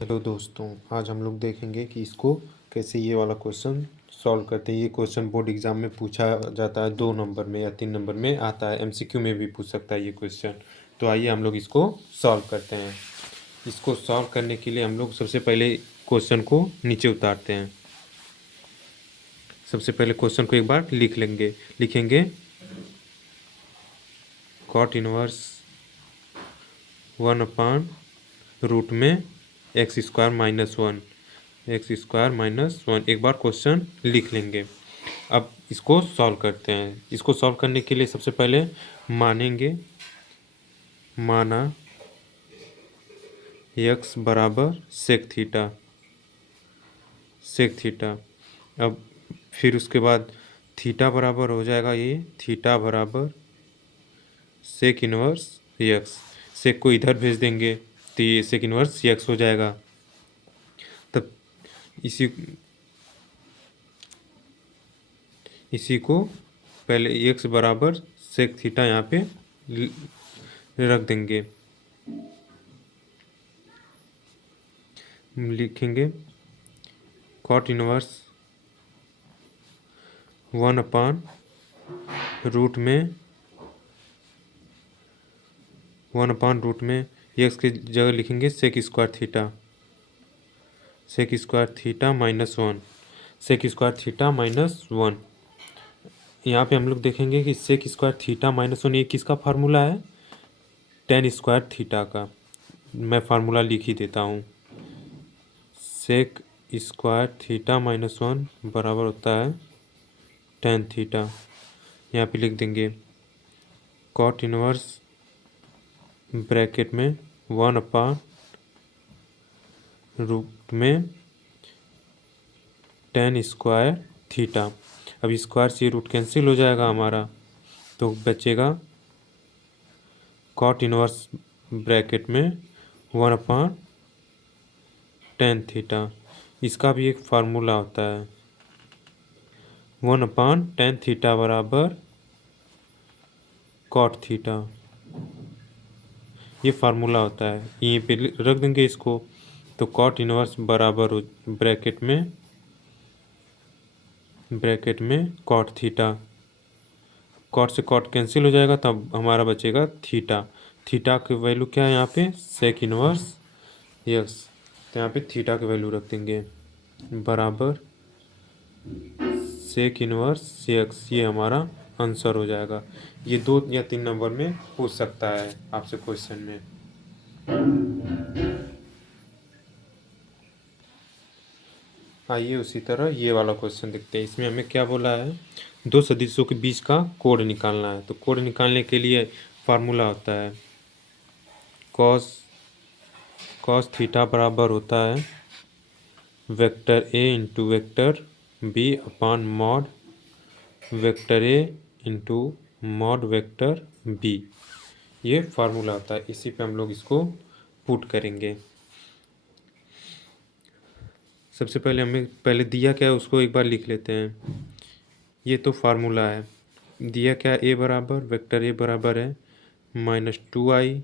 Hello दोस्तों, आज हम लोग देखेंगे कि इसको कैसे ये वाला क्वेश्चन सॉल्व करते हैं। ये क्वेश्चन बोर्ड एग्जाम में पूछा जाता है, 2 नंबर में या 3 नंबर में आता है, एमसीक्यू में भी पूछ सकता है ये क्वेश्चन। तो आइए हम लोग इसको सॉल्व करते हैं। इसको सॉल्व करने के लिए हम लोग सबसे पहले क्वेश्चन को नीचे उतारते हैं। सबसे पहले क्वेश्चन को एक बार लिखेंगे कॉट इनवर्स 1/रूट में x² -1 एक बार क्वेश्चन लिख लेंगे। अब इसको सॉल्व करते हैं। इसको सॉल्व करने के लिए सबसे पहले माना x बराबर सेक थीटा। अब फिर उसके बाद थीटा बराबर हो जाएगा, ये थीटा बराबर सेक इनवर्स x। सेक को इधर भेज देंगे तो ये सेक इनवर्स x हो जाएगा। तब इसी को पहले x बराबर सेक थीटा यहाँ पे रख देंगे। लिखेंगे कॉट इनवर्स 1/रूट में x की जगह लिखेंगे sec square theta -1 sec square theta -1। यहाँ पे हम लोग देखेंगे कि सेक स्क्वायर थीटा -1 ये किसका फार्मूला है? टेन स्क्वायर थीटा का। मैं फार्मूला लिख ही देता हूँ। सेक स्क्वायर थीटा -1 बराबर होता है टेन थीटा। यहाँ पे लिख देंगे कॉट इनवर्स ब्रैकेट में 1/रूट में टेन स्क्वायर थीटा। अब स्क्वायर से रूट कैंसिल हो जाएगा हमारा, तो बचेगा कॉट इनवर्स ब्रैकेट में 1/tan थीटा। इसका भी एक फार्मूला होता है, 1/tan थीटा बराबर कॉट थीटा। ये फार्मूला होता है, यहीं पे रख देंगे इसको। तो कॉट इनवर्स बराबर ब्रैकेट में कॉट थीटा। कॉट से कॉट कैंसिल हो जाएगा, तब हमारा बचेगा थीटा। थीटा की वैल्यू क्या है यहाँ पे? Sec inverse yes. तो यहाँ पे थीटा की वैल्यू रख देंगे बराबर सेक इनवर्स यक्स। ये हमारा आंसर हो जाएगा। ये 2 या 3 नंबर में पूछ सकता है आपसे क्वेश्चन में। आइए उसी तरह ये वाला क्वेश्चन देखते हैं। इसमें हमें क्या बोला है? दो सदिशों के बीच का कोण निकालना है। तो कोण निकालने के लिए फार्मूला होता है कॉस थीटा बराबर होता है vector A into vector B upon mod vector A into mod vector B. ये फार्मूला होता है। इसी पे हम लोग इसको पुट करेंगे। सबसे पहले हमें दिया क्या है उसको एक बार लिख लेते हैं। ये तो फार्मूला है। दिया क्या? ए बराबर वेक्टर ए बराबर है -2i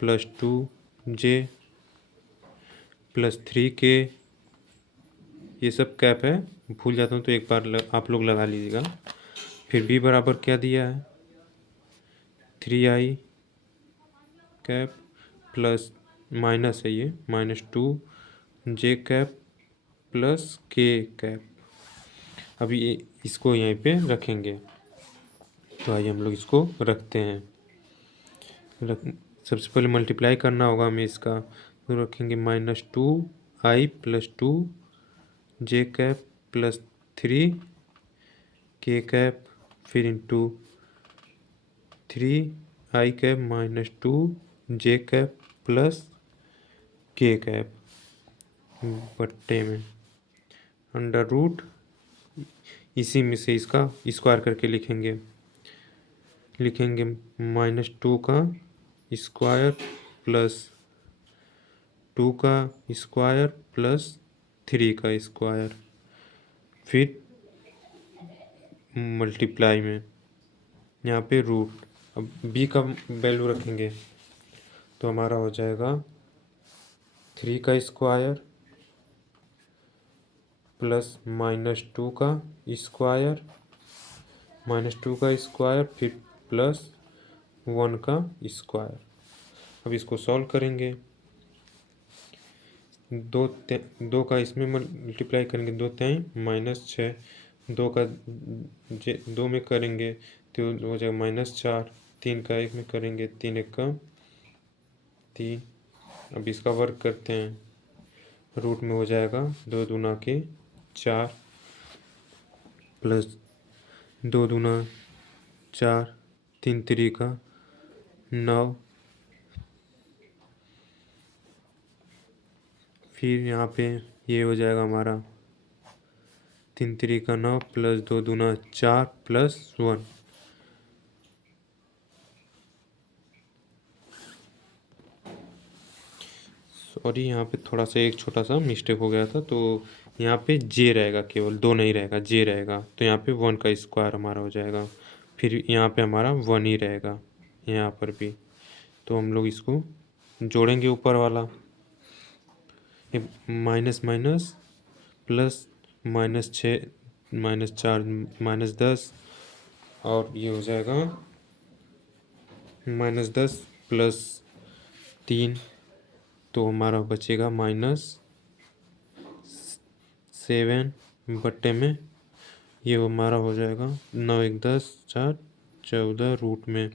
+ 2j + 3k। ये सब कैप है, भूल जाता हूँ तो एक बार आप लोग लगा लीजिएगा। फिर बी बराबर क्या दिया है? 3i कैप प्लस माइनस है ये -2j कैप + k कैप। अभी इसको यहीं पे रखेंगे। तो आइए हम लोग इसको रखते हैं। सबसे पहले मल्टीप्लाई करना होगा हमें इसका। तो रखेंगे -2i + 2j cap + 3k cap, फिर into 3i cap -2j cap + k cap बट्टे में अंडर रूट। इसी में से इसका स्क्वायर करके लिखेंगे -2 का स्क्वायर + 2 का स्क्वायर + 3 का स्क्वायर, फिर मल्टीप्लाई में यहाँ पे रूट। अब बी का वैल्यू रखेंगे तो हमारा हो जाएगा 3 का स्क्वायर प्लस -2 का स्क्वायर, -2 का स्क्वायर, फिर प्लस 1 का स्क्वायर। अब इसको सॉल्व करेंगे। दो का इसमें मल्टीप्लाई करेंगे, 2 3 -6, 2 का 2 में करेंगे तो हो जाएगा -4, 3 का 1 में करेंगे, 3 1 का 3। अब इसका वर्क करते हैं, रूट में हो जाएगा 2 दूना के 4 प्लस 2 दूना 4, 3 3 का 9, फिर यहाँ पे ये हो जाएगा हमारा 3 3 का 9 प्लस 2 दूना 4 प्लस 1। सॉरी, यहाँ पे थोड़ा सा एक छोटा सा मिस्टेक हो गया था, तो यहाँ पे जे रहेगा, केवल 2 नहीं रहेगा, जे रहेगा, तो यहाँ पे 1 का स्क्वायर हमारा हो जाएगा। फिर यहाँ पे हमारा 1 ही रहेगा यहाँ पर भी, तो हम लोग इसको जोड़ेंगे ऊपर वाला, ये माइनस माइनस प्लस -6 -4 -10, और ये हो जाएगा -10 प्लस 3, तो हमारा बचेगा -7 बट्टे में, ये हमारा हो जाएगा 9 1 10 4 14 रूट में,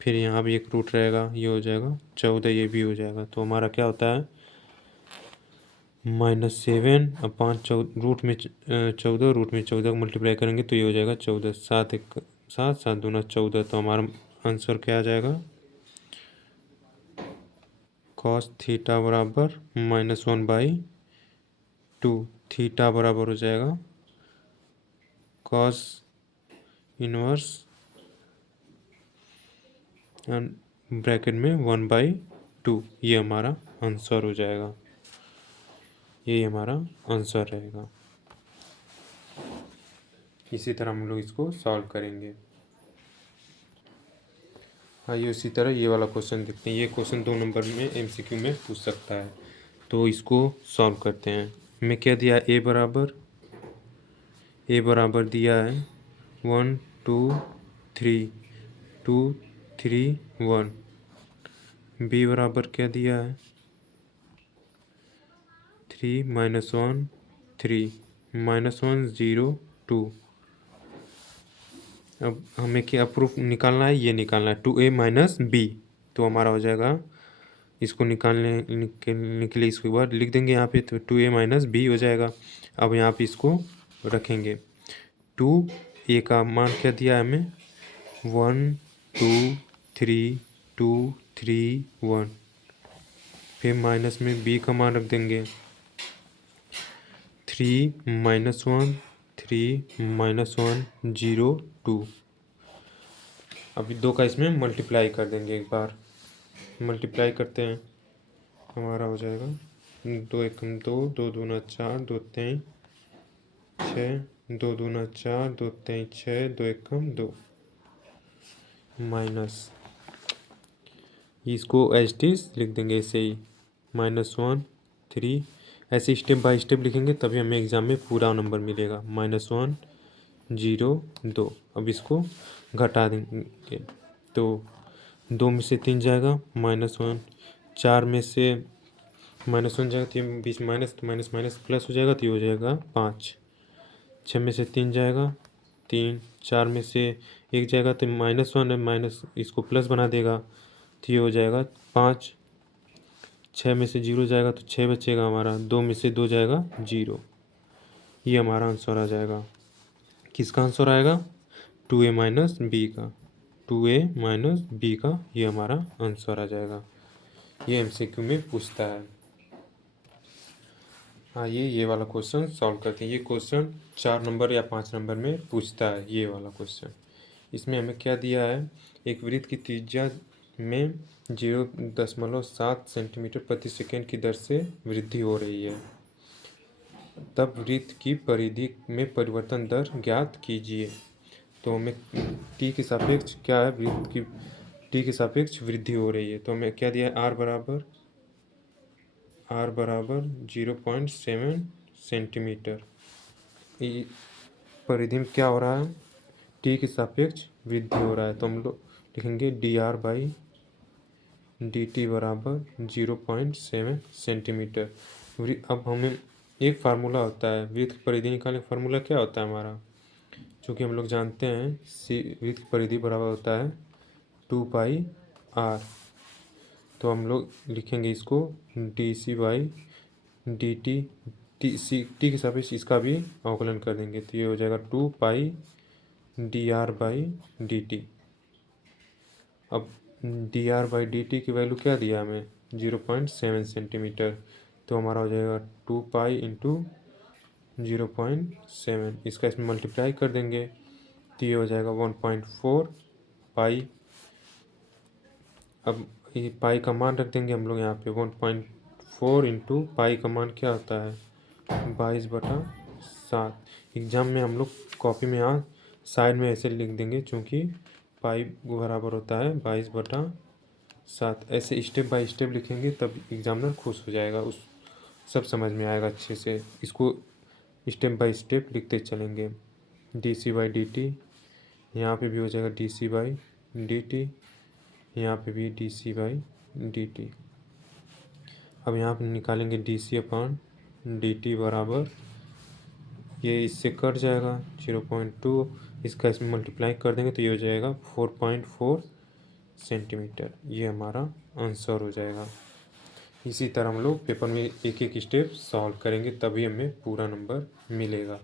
फिर यहाँ भी एक रूट रहेगा, ये हो जाएगा 14, ये भी हो जाएगा। तो हमारा क्या होता है -7 अब 5 रूट में 14, रूट में 14 मल्टीप्लाई करेंगे तो ये हो जाएगा 14, 7 1 7 7 दूना 14। तो हमारा आंसर क्या आ जाएगा, cos थीटा बराबर -1/2, थीटा बराबर हो जाएगा cos इनवर्स ब्रैकेट में 1/2, ये हमारा आंसर हो जाएगा, ये हमारा आंसर रहेगा। इसी तरह हम लोग इसको सॉल्व करेंगे। आइए उसी तरह ये वाला क्वेश्चन देखते हैं। ये क्वेश्चन 2 नंबर में एमसीक्यू में पूछ सकता है, तो इसको सॉल्व करते हैं। हमें क्या दिया, ए बराबर दिया है 1 2 3 2 3 1। बी बराबर क्या दिया है 3 -1 3 -1 0 2। अब हमें क्या प्रूफ निकालना है, ये निकालना है 2a - b, तो हमारा हो जाएगा, इसको निकालने के लिए इसको एक बार लिख देंगे यहाँ पे, तो 2a - b हो जाएगा। अब यहाँ पे इसको रखेंगे, 2a का मान क्या दिया है हमें 1 2 3 2 3 1, फिर माइनस में b का मान रख देंगे 3 -1 3 -1 0 2। अभी 2 का इसमें मल्टीप्लाई कर देंगे, एक बार मल्टीप्लाई करते हैं, हमारा हो जाएगा 2 1 2 2 दूना 4 2 3 6 2 दूना 4 2 3 6 2 1 2 माइनस, इसको एच टी लिख देंगे ऐसे ही -1 3, ऐसे स्टेप बाय स्टेप लिखेंगे तभी हमें एग्जाम में पूरा नंबर मिलेगा। -1 0 2, अब इसको घटा देंगे तो 2 में से 3 जाएगा -1, 4 में से -1 जाएगा तो ये बीच माइनस, तो माइनस माइनस प्लस हो जाएगा तो ये हो जाएगा 5, 6 में से 3 जाएगा 3, 4 में से 1 जाएगा तो -1 है, माइनस इसको प्लस बना देगा तो ये हो जाएगा 5, 6 में से 0 जाएगा तो 6 बचेगा हमारा, 2 में से 2 जाएगा 0, ये हमारा आंसर आ जाएगा। किसका आंसर आएगा 2a - b का, 2a - b का ये हमारा आंसर आ जाएगा। ये एमसीक्यू में पूछता है। आइए ये वाला क्वेश्चन सॉल्व करते हैं। ये क्वेश्चन 4 नंबर या 5 नंबर में पूछता है, ये वाला क्वेश्चन। इसमें हमें क्या दिया है, एक वृत्त की त्रिज्या में 0.7 सेंटीमीटर प्रति सेकेंड की दर से वृद्धि हो रही है, तब वृत्त की परिधि में परिवर्तन दर ज्ञात कीजिए। तो हमें टी के सापेक्ष क्या है, वृत्त की टी के सापेक्ष वृद्धि हो रही है, तो हमें क्या दिया है, आर आर बराबर 0.7 सेंटीमीटर। ये परिधि में क्या हो रहा है, टी के सापेक्ष वृद्धि हो रहा है, तो हम लोग लिखेंगे D r by D T बराबर 0.7 सेंटीमीटर। अब हमें एक फार्मूला होता है वृत्त की परिधि निकालने का, फार्मूला क्या होता है हमारा, चूँकि हम लोग जानते हैं सी वृत्त की परिधि बराबर होता है 2 पाई आर, तो हम लोग लिखेंगे इसको D C by D T, T के सापेक्ष इसका भी अवकलन कर देंगे, तो ये हो जाएगा 2 pi d r by D T. अब d r by D t की वैल्यू क्या दिया हमें, 0.7 सेंटीमीटर, तो हमारा हो जाएगा 2 पाई इंटू 0.7, इसका इसमें मल्टीप्लाई कर देंगे तो ये हो जाएगा 1.4 पाई। अब ये पाई का मान रख देंगे हम लोग यहाँ पे, 1.4 इंटू पाई का मान क्या होता है 22/7। एग्जाम में हम लोग कॉपी में यहाँ साइड में ऐसे लिख देंगे, चूँकि पाई बराबर होता है 22/7। ऐसे स्टेप बाय स्टेप लिखेंगे तब एग्जामिनर खुश हो जाएगा, उस सब समझ में आएगा अच्छे से। इसको स्टेप बाय स्टेप लिखते चलेंगे। D C by D T, यहाँ पर भी हो जाएगा D C by D T, यहाँ पे भी D C by D T. अब यहाँ पे निकालेंगे D C upon D T बराबर, ये इससे कट जाएगा 0.2, इसका इसमें मल्टीप्लाई कर देंगे तो ये हो जाएगा 4.4 सेंटीमीटर। ये हमारा आंसर हो जाएगा। इसी तरह हम लोग पेपर में एक एक स्टेप सॉल्व करेंगे, तभी हमें पूरा नंबर मिलेगा।